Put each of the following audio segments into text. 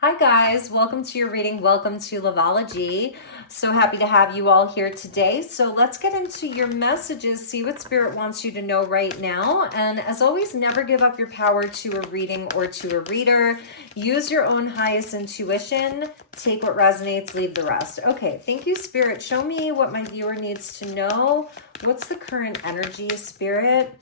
Hi guys, welcome to your reading. Welcome to Loveology. So happy to have you all here today. So let's get into your messages, see what Spirit wants you to know right now. And as always, never give up your power to a reading or to a reader. Use your own highest intuition. Take what resonates, leave the rest. Okay, thank you, Spirit. Show me what my viewer needs to know. What's the current energy, Spirit?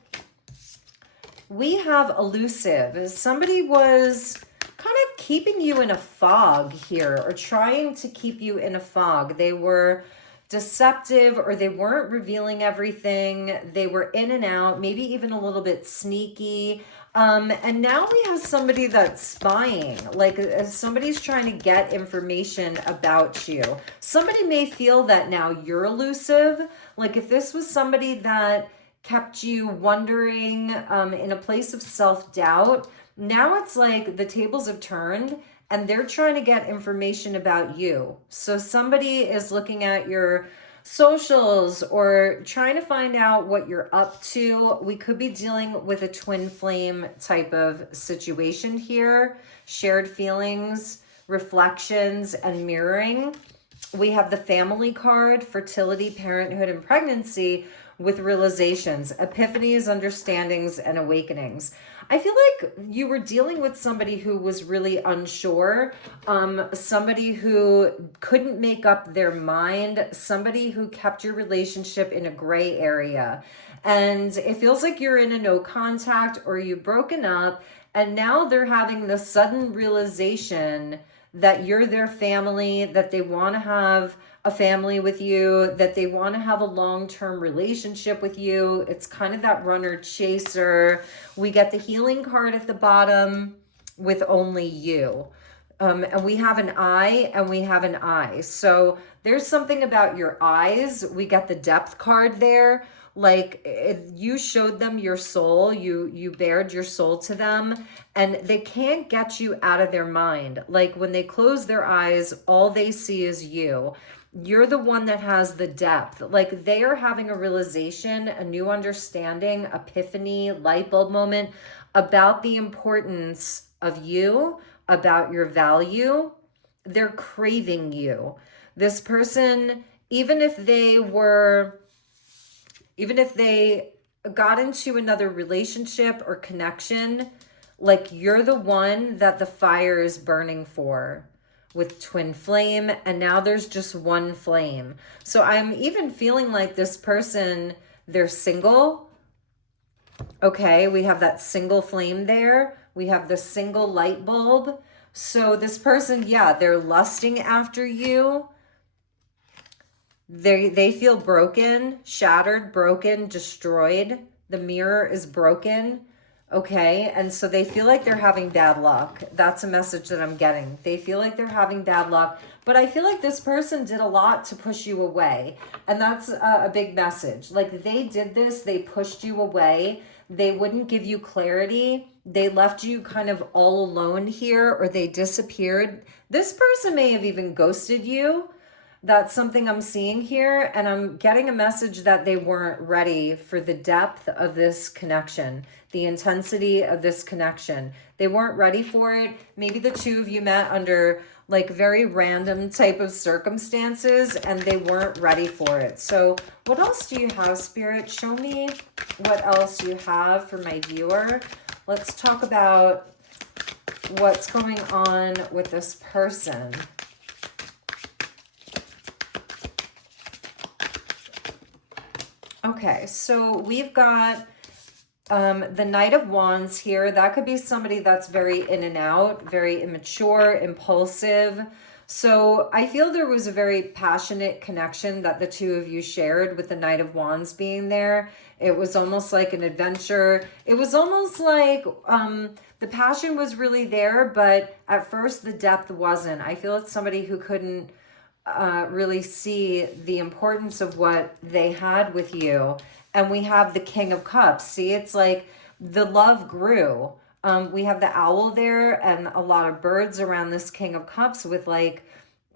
We have elusive. Somebody was kind of keeping you in a fog here, or trying to keep you in a fog. They were deceptive, or they weren't revealing everything. They were in and out, maybe even a little bit sneaky. And now we have somebody that's spying, like somebody's trying to get information about you. Somebody may feel that now you're elusive. Like if this was somebody that kept you wondering, in a place of self-doubt, now it's like the tables have turned and they're trying to get information about you. So somebody is looking at your socials or trying to find out what you're up to. We could be dealing with a twin flame type of situation here. Shared feelings, reflections, and mirroring. We have the family card, fertility, parenthood, and pregnancy with realizations, epiphanies, understandings, and awakenings. I feel like you were dealing with somebody who was really unsure, somebody who couldn't make up their mind, somebody who kept your relationship in a gray area. And it feels like you're in a no contact or you've broken up, and now they're having the sudden realization that you're their family, that they want to have a family with you, that they want to have a long-term relationship with you. It's kind of that runner chaser. We get the healing card at the bottom with only you. And we have an eye and we have an eye. So there's something about your eyes. We got the depth card there. Like you showed them your soul, you bared your soul to them, and they can't get you out of their mind. Like when they close their eyes, all they see is you. You're the one that has the depth. Like they are having a realization, a new understanding, epiphany, light bulb moment about the importance of you, about your value. They're craving you. This person, even if they got into another relationship or connection, like you're the one that the fire is burning for with twin flame, and now there's just one flame. So I'm even feeling like this person, they're single. Okay, we have that single flame there. We have the single light bulb. So this person, yeah, they're lusting after you. They feel broken, shattered, broken, destroyed. The mirror is broken. Okay, and so they feel like they're having bad luck. That's a message that I'm getting. They feel like they're having bad luck, but I feel like this person did a lot to push you away. And that's a big message. Like they did this, they pushed you away. They wouldn't give you clarity. They left you kind of all alone here, or they disappeared. This person may have even ghosted you. That's something I'm seeing here, and I'm getting a message that they weren't ready for the depth of this connection, the intensity of this connection. They weren't ready for it. Maybe the two of you met under like very random type of circumstances and they weren't ready for it. So what else do you have, Spirit? Show me what else you have for my viewer. Let's talk about what's going on with this person. Okay, so we've got the Knight of Wands here. That could be somebody that's very in and out, very immature, impulsive. So I feel there was a very passionate connection that the two of you shared with the Knight of Wands being there. It was almost like an adventure. It was almost like the passion was really there, but at first the depth wasn't. I feel it's somebody who couldn't really see the importance of what they had with you. And we have the King of Cups. See, it's like the love grew. We have the owl there and a lot of birds around this King of Cups with like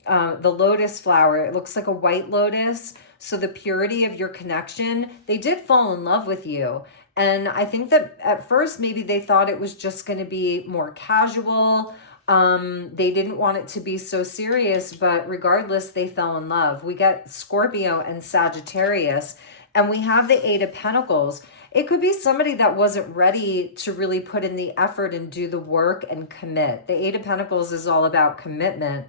the lotus flower. It looks like a white lotus. So the purity of your connection, they did fall in love with you. And I think that at first maybe they thought it was just going to be more casual. They didn't want it to be so serious, but regardless, they fell in love. We got Scorpio and Sagittarius, and we have the Eight of Pentacles. It could be somebody that wasn't ready to really put in the effort and do the work and commit. The Eight of Pentacles is all about commitment,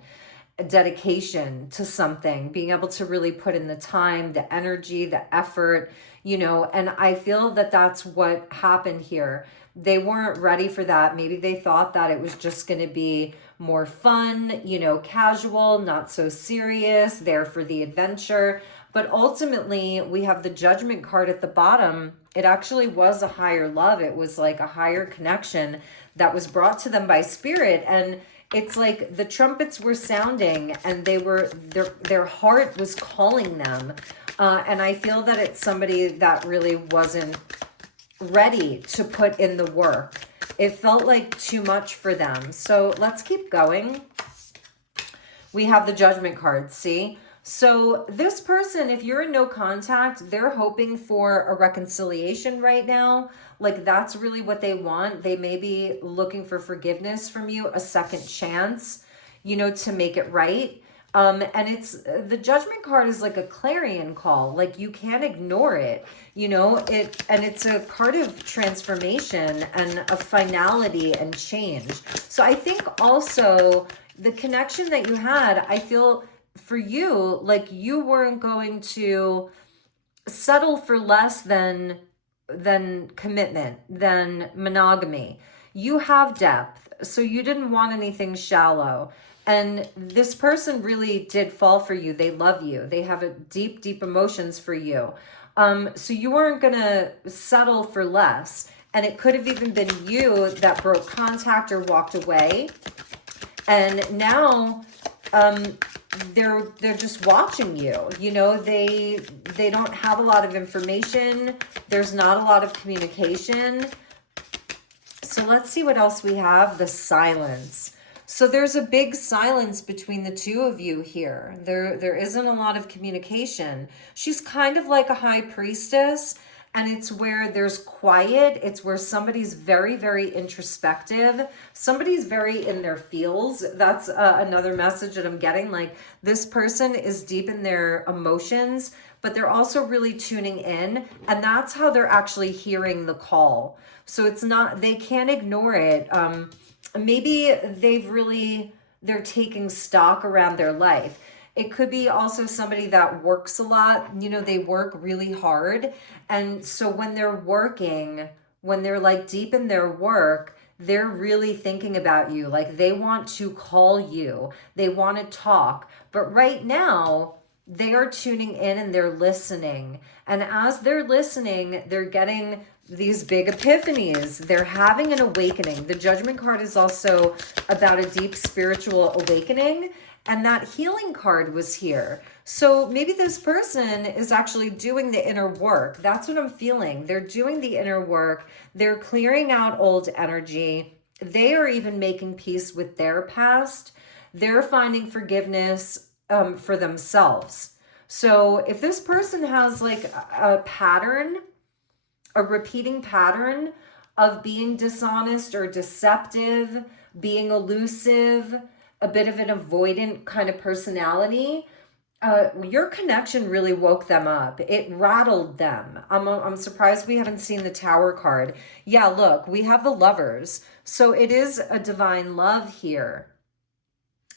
dedication to something, being able to really put in the time, the energy, the effort, and I feel that that's what happened here. They weren't ready for that. Maybe they thought that it was just going to be more fun, casual, not so serious, there for the adventure. But ultimately, we have the Judgment card at the bottom. It actually was a higher love. It was like a higher connection that was brought to them by Spirit. And it's like the trumpets were sounding and their heart was calling them. And I feel that it's somebody that really wasn't ready to put in the work. It felt like too much for them. So let's keep going. We have the Judgment card, see? So this person, if you're in no contact, they're hoping for a reconciliation right now. Like that's really what they want. They may be looking for forgiveness from you, a second chance, to make it right. And it's the Judgment card is like a clarion call. Like you can't ignore it, and it's a card of transformation and a finality and change. So I think also the connection that you had, I feel for you, like you weren't going to settle for less than commitment, than monogamy. You have depth, so you didn't want anything shallow. And this person really did fall for you. They love you. They have a deep, deep emotions for you. So you weren't going to settle for less. And it could have even been you that broke contact or walked away. And now they're just watching you. They don't have a lot of information. There's not a lot of communication. So let's see what else we have. The silence. So there's a big silence between the two of you here. There isn't a lot of communication. She's kind of like a high priestess, and it's where there's quiet. It's where somebody's very, very introspective. Somebody's very in their feels. That's another message that I'm getting. Like this person is deep in their emotions, but they're also really tuning in, and that's how they're actually hearing the call. So it's not, they can't ignore it. Maybe they're taking stock around their life. It could be also somebody that works a lot. They work really hard. And so when they're working, when they're like deep in their work, they're really thinking about you. Like they want to call you. They want to talk. But right now, they are tuning in and they're listening. And as they're listening, they're getting these big epiphanies. They're having an awakening. The Judgment card is also about a deep spiritual awakening, and that healing card was here. So maybe this person is actually doing the inner work. That's what I'm feeling. They're doing the inner work. They're clearing out old energy. They are even making peace with their past. They're finding forgiveness for themselves. So if this person has like a pattern, a repeating pattern of being dishonest or deceptive, being elusive, a bit of an avoidant kind of personality, your connection really woke them up. It rattled them. I'm surprised we haven't seen the Tower card. Yeah, look, we have the Lovers. So it is a divine love here.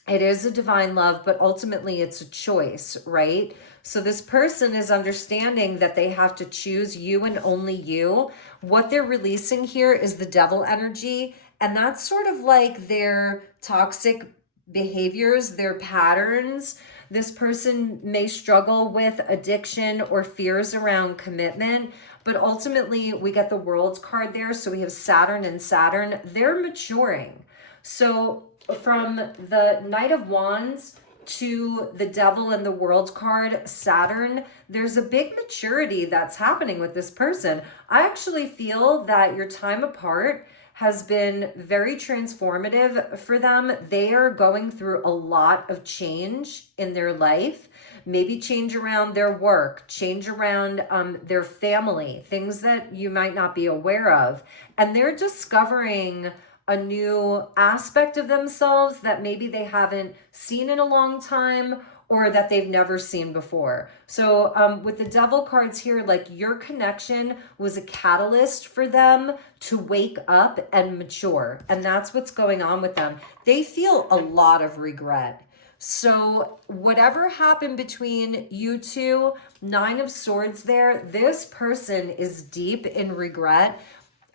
It is a divine love, but ultimately it's a choice, right? So this person is understanding that they have to choose you and only you. What they're releasing here is the Devil energy, and that's sort of like their toxic behaviors, their patterns. This person may struggle with addiction or fears around commitment, but ultimately we get the World card there. So we have Saturn and Saturn. They're maturing. So from the Knight of Wands to the Devil and the World card, Saturn, there's a big maturity that's happening with this person. I actually feel that your time apart has been very transformative for them. They are going through a lot of change in their life, maybe change around their work, change around their family, things that you might not be aware of. And they're discovering a new aspect of themselves that maybe they haven't seen in a long time, or that they've never seen before. So with the devil cards here, like your connection was a catalyst for them to wake up and mature. And that's what's going on with them. They feel a lot of regret. So whatever happened between you two, Nine of Swords there, this person is deep in regret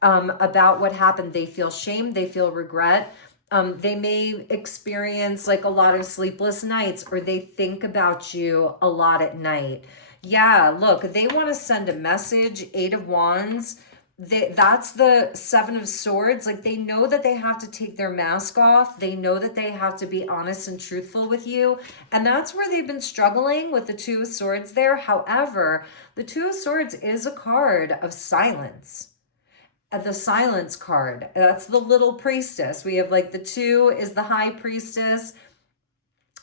about what happened. They feel shame, they feel regret. They may experience like a lot of sleepless nights, or they think about you a lot at night. Yeah, look, they want to send a message, Eight of Wands. That's the Seven of Swords. Like they know that they have to take their mask off. They know that they have to be honest and truthful with you. And that's where they've been struggling with the Two of Swords there. However, the Two of Swords is a card of silence. The silence card, that's the little priestess. We have like the two is the high priestess,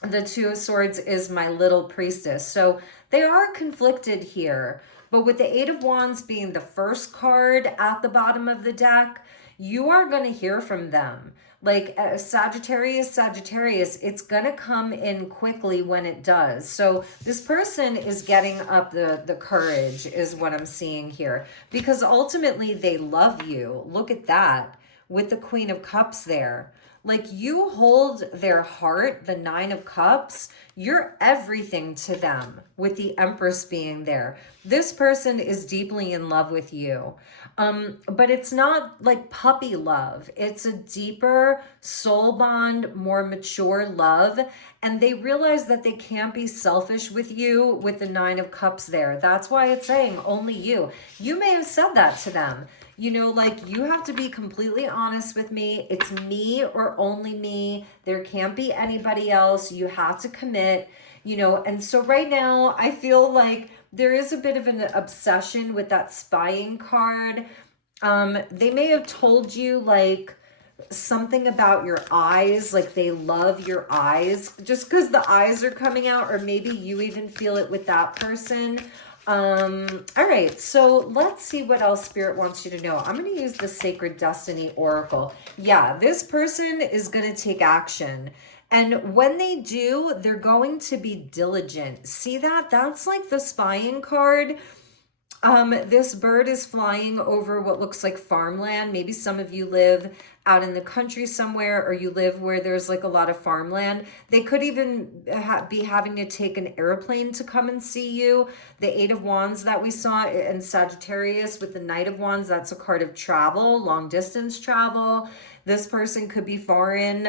the Two of Swords is my little priestess. So they are conflicted here, but with the Eight of Wands being the first card at the bottom of the deck, you are going to hear from them. Like Sagittarius, it's going to come in quickly when it does. So this person is getting up the courage is what I'm seeing here, because ultimately they love you. Look at that with the Queen of Cups there. Like you hold their heart, the Nine of Cups, you're everything to them with the Empress being there. This person is deeply in love with you. But it's not like puppy love. It's a deeper soul bond, more mature love. And they realize that they can't be selfish with you with the Nine of Cups there. That's why it's saying only you. You may have said that to them. You know, like you have to be completely honest with me. It's me or only me. There can't be anybody else. You have to commit, you know. And so right now I feel like there is a bit of an obsession with that spying card. They may have told you like something about your eyes, like they love your eyes just because the eyes are coming out, or maybe you even feel it with that person. All right, so let's see what else Spirit wants you to know. I'm going to use the Sacred Destiny Oracle. Yeah, this person is going to take action. And when they do, they're going to be diligent. See that? That's like the spying card. This bird is flying over what looks like farmland. Maybe some of you live out in the country somewhere, or you live where there's like a lot of farmland. They could even be having to take an airplane to come and see you. The Eight of Wands that we saw in Sagittarius with the Knight of Wands, that's a card of travel, long distance travel. This person could be foreign.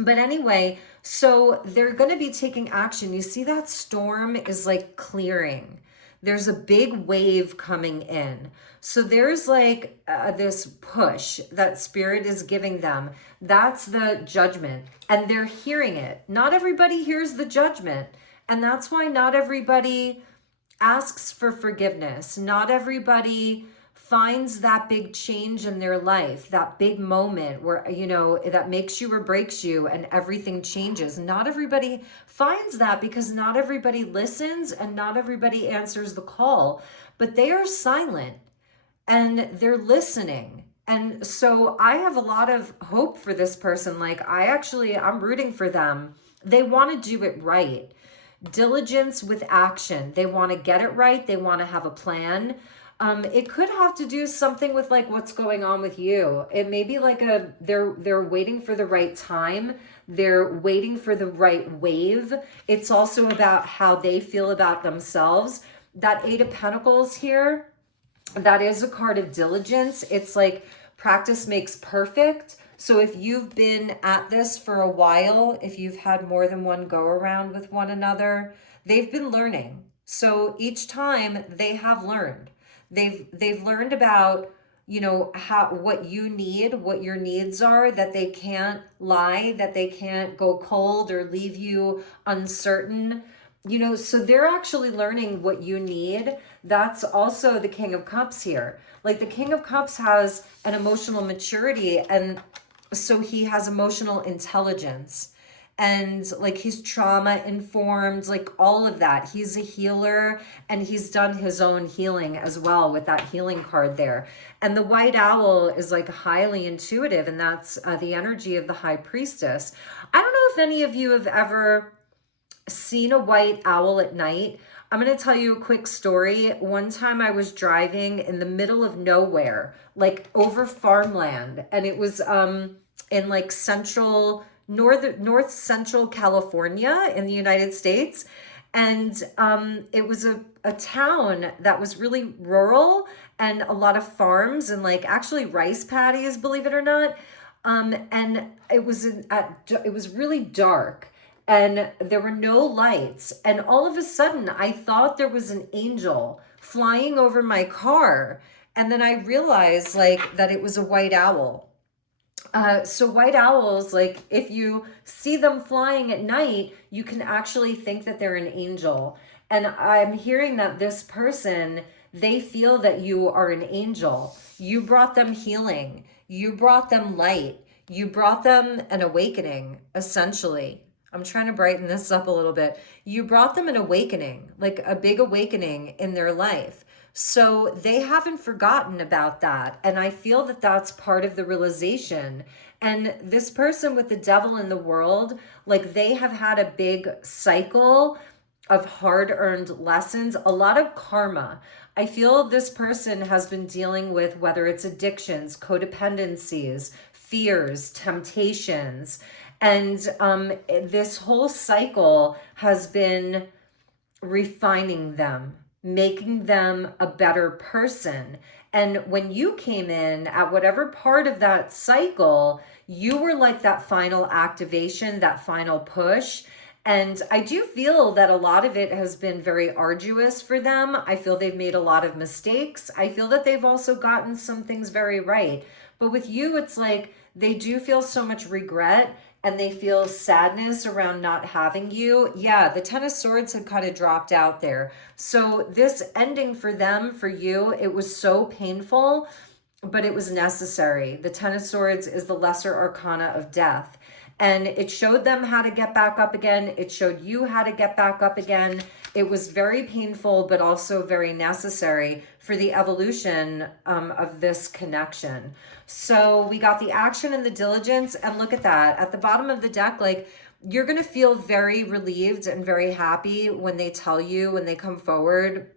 But anyway, so they're going to be taking action. You see that storm is like clearing. There's a big wave coming in. So there's like this push that Spirit is giving them. That's the judgment. And they're hearing it. Not everybody hears the judgment. And that's why not everybody asks for forgiveness. Not everybody finds that big change in their life, that big moment where, you know, that makes you or breaks you and everything changes. Not everybody finds that, because not everybody listens and not everybody answers the call, but they are silent and they're listening. And so I have a lot of hope for this person. Like I'm rooting for them. They want to do it right. Diligence with action. They want to get it right. They want to have a plan. It could have to do something with like what's going on with you. It may be like they're waiting for the right time. They're waiting for the right wave. It's also about how they feel about themselves. That Eight of Pentacles here, that is a card of diligence. It's like practice makes perfect. So if you've been at this for a while, if you've had more than one go around with one another, they've been learning. So each time they have learned. They've learned about, you know, what you need, what your needs are, that they can't lie, that they can't go cold or leave you uncertain. You know, so they're actually learning what you need. That's also the King of Cups here. Like the King of Cups has an emotional maturity, and so he has emotional intelligence. and like he's trauma informed, like all of that. He's a healer, and he's done his own healing as well with that healing card there. And the white owl is like highly intuitive, and that's the energy of the high priestess. I don't know if any of you have ever seen a white owl at night. I'm going to tell you a quick story. One time I was driving in the middle of nowhere, like over farmland, and it was in like north central California in the United States. And it was a town that was really rural, and a lot of farms and like actually rice paddies, believe it or not. And it was it was really dark, and there were no lights. And all of a sudden, I thought there was an angel flying over my car. And then I realized like that it was a white owl. So white owls, like if you see them flying at night, you can actually think that they're an angel. And I'm hearing that this person, they feel that you are an angel. You brought them healing. You brought them light. You brought them an awakening, essentially. I'm trying to brighten this up a little bit. You brought them an awakening, like a big awakening in their life. So they haven't forgotten about that. And I feel that that's part of the realization. And this person with the devil in the world, like they have had a big cycle of hard-earned lessons, a lot of karma. I feel this person has been dealing with whether it's addictions, codependencies, fears, temptations. And this whole cycle has been refining them, making them a better person. And when you came in at whatever part of that cycle, you were like that final activation, that final push. And I do feel that a lot of it has been very arduous for them. I feel they've made a lot of mistakes. I feel that they've also gotten some things very right. But with you, it's like they do feel so much regret, and they feel sadness around not having you. Yeah, the Ten of Swords had kind of dropped out there. So this ending for them, for you, it was so painful, but it was necessary. The Ten of Swords is the lesser arcana of death. And it showed them how to get back up again. It showed you how to get back up again. It was very painful, but also very necessary for the evolution of this connection. So we got the action and the diligence, and look at that. At the bottom of the deck, like, you're going to feel very relieved and very happy when they tell you, when they come forward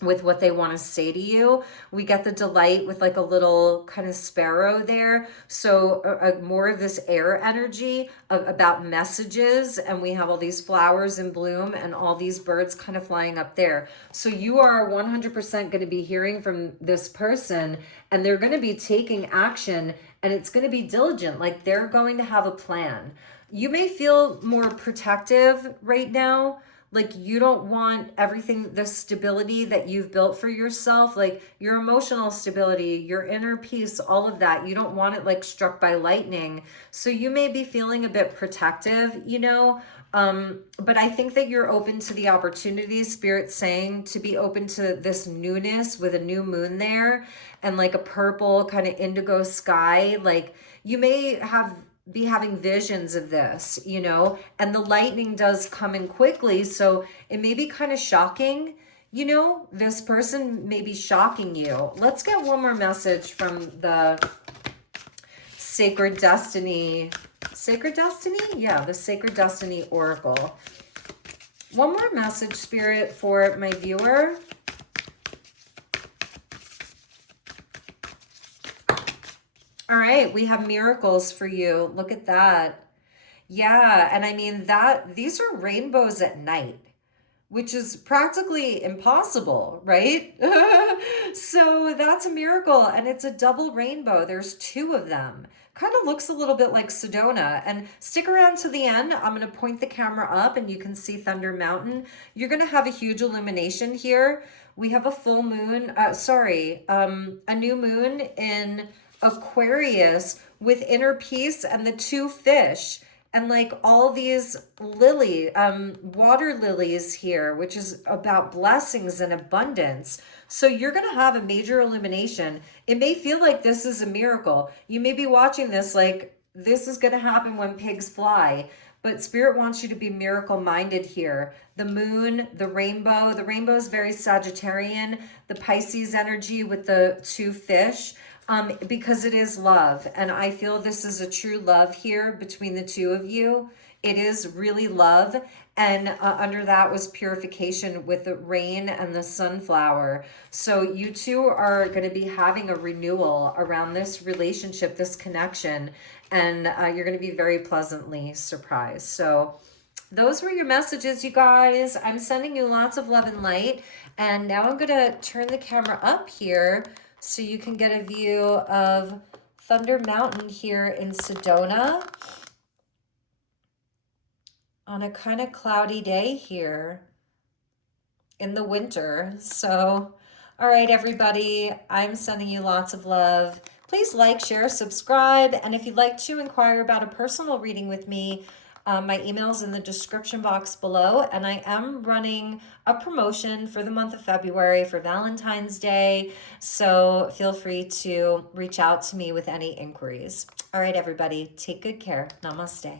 with what they want to say to you. We get the delight with like a little kind of sparrow there. So more of this air energy about messages. And we have all these flowers in bloom and all these birds kind of flying up there. So you are 100% going to be hearing from this person, and they're going to be taking action, and it's going to be diligent. Like they're going to have a plan. You may feel more protective right now. Like you don't want everything, the stability that you've built for yourself, like your emotional stability, your inner peace, all of that. You don't want it like struck by lightning. So you may be feeling a bit protective, you know, but I think that you're open to the opportunities. Spirit's saying to be open to this newness with a new moon there, and like a purple kind of indigo sky. Like you may be having visions of this, you know, and the lightning does come in quickly. So it may be kind of shocking, you know, this person may be shocking you. Let's get one more message from the Sacred Destiny. Sacred Destiny? Yeah, the Sacred Destiny Oracle. One more message, Spirit, for my viewer. All right, we have miracles for you. Look at that. Yeah, and I mean that these are rainbows at night, which is practically impossible, right? So that's a miracle, and it's a double rainbow. There's two of them. Kind of looks a little bit like Sedona. And stick around to the end. I'm going to point the camera up and you can see Thunder Mountain. You're going to have a huge illumination here. We have a full moon, a new moon in Aquarius with inner peace and the two fish. And like all these water lilies here, which is about blessings and abundance. So you're going to have a major illumination. It may feel like this is a miracle. You may be watching this like this is going to happen when pigs fly. But Spirit wants you to be miracle-minded here. The moon, the rainbow is very Sagittarian, the Pisces energy with the two fish, because it is love. And I feel this is a true love here between the two of you. It is really love. And under that was purification with the rain and the sunflower. So you two are going to be having a renewal around this relationship, this connection, and you're going to be very pleasantly surprised. So those were your messages, you guys. I'm sending you lots of love and light. And now I'm going to turn the camera up here so you can get a view of Thunder Mountain here in Sedona on a kind of cloudy day here in the winter. So, all right, everybody, I'm sending you lots of love. Please like, share, subscribe. And if you'd like to inquire about a personal reading with me, my email's in the description box below. And I am running a promotion for the month of February for Valentine's Day. So feel free to reach out to me with any inquiries. All right, everybody, take good care. Namaste.